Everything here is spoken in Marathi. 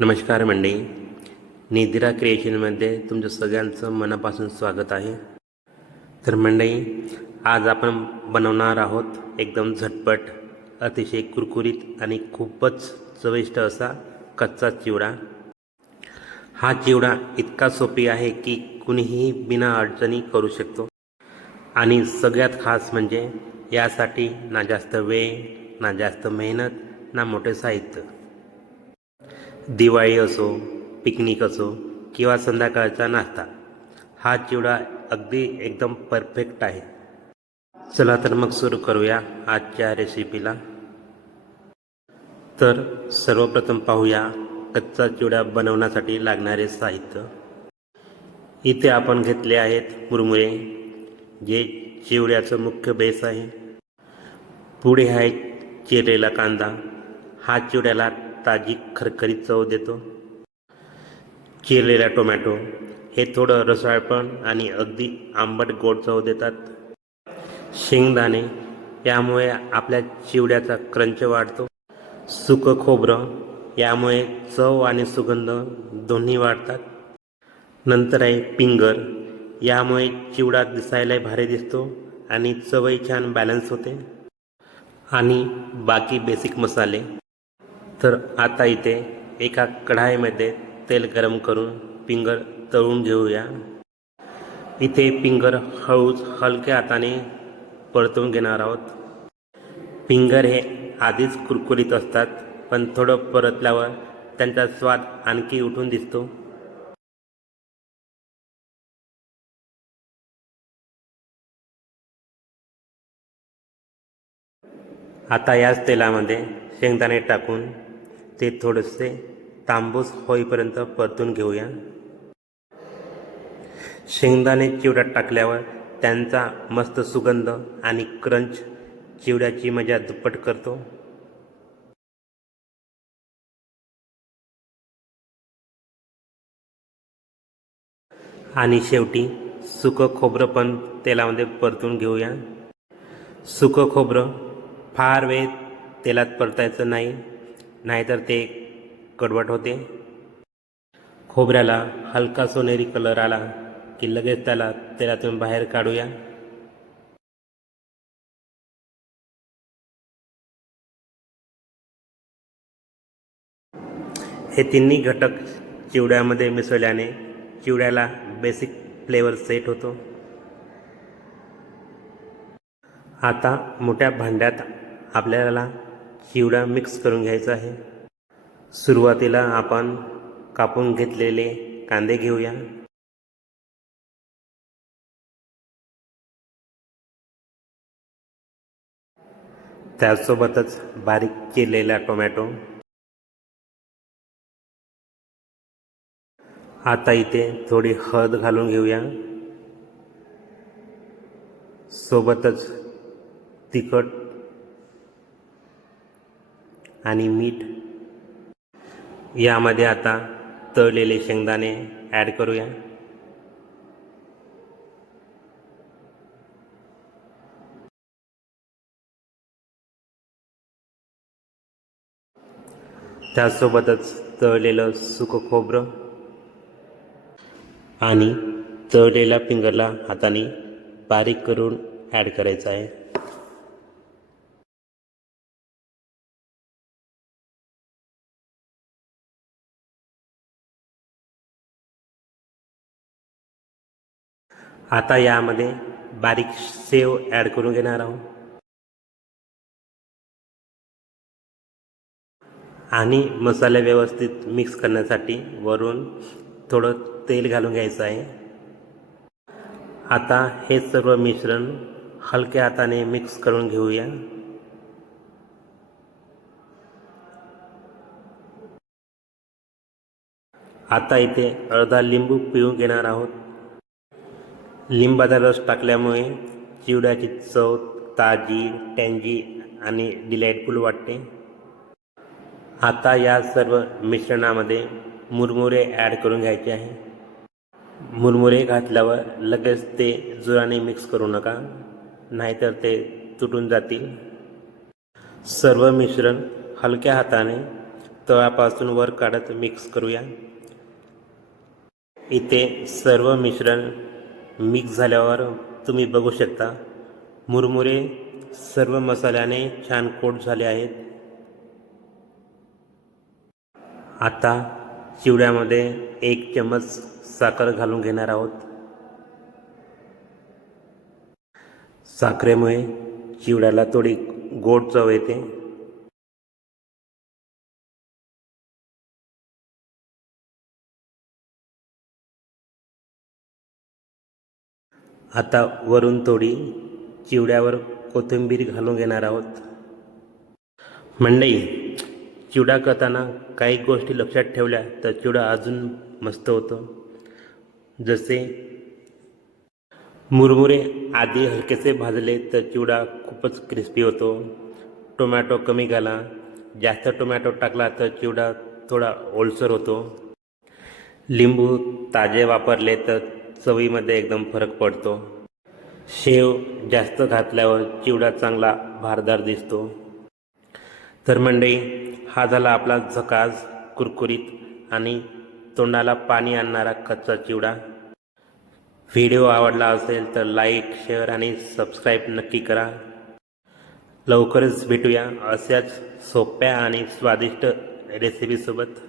नमस्कार मंडळी. निद्रा क्रिएशनमध्ये तुमचं सगळ्यांचं मनापासून स्वागत आहे. तर मंडळी आज आपण बनवणार आहोत एकदम झटपट अतिशय कुरकुरीत आणि खूपच चविष्ट असा कच्चा चिवडा. हा चिवडा इतका सोपी आहे की कुणीही बिना अडचणी करू शकतो. आणि सगळ्यात खास म्हणजे यासाठी ना जास्त वेळ ना जास्त मेहनत ना मोठे साहित्य. दिवाळी असो पिकनिक असो किंवा संध्याकाळचा नाश्ता हा चिवडा अगदी एकदम परफेक्ट आहे. चला तर मग सुरू करूया आजच्या रेसिपीला तर सर्वप्रथम पाहूया कच्चा चिवडा बनवण्यासाठी लागणारे साहित्य. इथे आपण घेतले आहेत मुरमुरे जे चिवड्याचं मुख्य बेस आहे. पुढे आहे चिरलेला कांदा. हा चिवड्याला ताजी खरखरीत चव देतो. चिरलेला टोमॅटो हे थोडं रसाळपण आणि अगदी आंबट गोड चव देतात. शेंगदाणे यामुळे आपल्या चिवड्याचा क्रंच वाढतो. सुकं खोबरं यामुळे चव आणि सुगंध दोन्ही वाढतात. नंतर आहे पिंगर यामुळे चिवडा दिसायला भारी दिसतो आणि चवही छान बॅलन्स होते. आणि बाकी बेसिक मसाले. तर आता इथे एका कढाईमध्ये तेल गरम करून पिंगर तळून घेऊया. इथे पिंगर हळूच हलक्या हाताने परतवून घेणार आहोत. पिंगर हे आधीच कुरकुरीत असतात पण थोडं परतल्यावर त्यांचा स्वाद आणखी उठून दिसतो. आता याच तेलामध्ये शेंगदाणे टाकून ते थोडेसे तांबूस होईपर्यंत परतून घेऊया. शेंगदाणे चिवड्यात टाकल्यावर त्यांचा मस्त सुगंध आणि क्रंच चिवड्याची मजा दुप्पट करतो. आणि शेवटी सुकं खोबरं पण तेलामध्ये परतून घेऊया. सुकं खोबरं फार वेळ तेलात परतायचं नाही. नाहीतर ते कडवट होते. खोबऱ्याला हलका सोनेरी कलर आला की लगेच त्याला तेलातून बाहेर काढूया. हे तिन्ही घटक चिवड्यामध्ये मिसळल्याने चिवड्याला बेसिक फ्लेवर सेट होतो. आता मोठ्या भांड्यात आपल्याला चिवडा मिक्स करून घ्यायचा आहे. सुरुवातीला आपण कापून घेतलेले कांदे घेऊया. त्यासोबतच बारीक केलेला टोमॅटो. आता इथे थोडी हळद घालून घेऊया. सोबतच तिखट आणि मीठ. यामध्ये आता तळलेले शेंगदाणे ॲड करूया. त्यासोबतच तळलेलं सुकं खोबरं आणि तळलेल्या पिंगरला हाताने बारीक करून ॲड करायचं आहे. आता यामध्ये बारीक सेव ॲड करून घेणार आहोत. आणि मसाले व्यवस्थित मिक्स करण्यासाठी वरून थोडं तेल घालून घ्यायचं आहे. आता हे सर्व मिश्रण हलक्या हाताने मिक्स करून घेऊया. आता इथे अर्धा लिंबू पिळून घेणार आहोत. लिंबाचा रस टाकल्यामुळे चिवड्याची चव ताजी टँजी आणि डिलाईटफुल वाटते. आता या सर्व मिश्रणामध्ये मुरमुरे ॲड करून घ्यायचे आहे. मुरमुरे घातल्यावर लगेच ते जोराने मिक्स करू नका नाहीतर ते तुटून जातील. सर्व मिश्रण हलक्या हाताने तव्यापासून वर काढत मिक्स करूया. इथे सर्व मिश्रण मिक्स झाल्यावर तुम्ही बघू शकता. मुरमुरे सर्व मसाल्याने छान कोट झाले आहेत. आता चिवड्यामध्ये एक चमच साखर घालून घेणार आहोत. साखरेमुळे चिवड्याला थोडी गोड चव येते. आता वरून थोडी चिवड्यावर कोथिंबीर घालून घेणार आहोत. मंडई चिवडा करताना काही गोष्टी लक्षात ठेवल्या तर चिवडा अजून मस्त होतो. जसे मुरमुरे आधी हलकेसे भाजले तर चिवडा खूपच क्रिस्पी होतो. टोमॅटो कमी घाला. जास्त टोमॅटो टाकला तर चिवडा थोडा ओलसर होतो. लिंबू ताजे वापरले तर चवीमध्ये एकदम फरक पडतो. शेव जास्त घातल्यावर चिवडा चांगला भारदार दिसतो. तर मंडळी हा झाला आपला झकाज कुरकुरीत आणि तोंडाला पाणी आणणारा कच्चा चिवडा. व्हिडिओ आवडला असेल तर लाईक शेअर आणि सबस्क्राईब नक्की करा. लवकरच भेटूया अशाच सोप्या आणि स्वादिष्ट रेसिपीसोबत.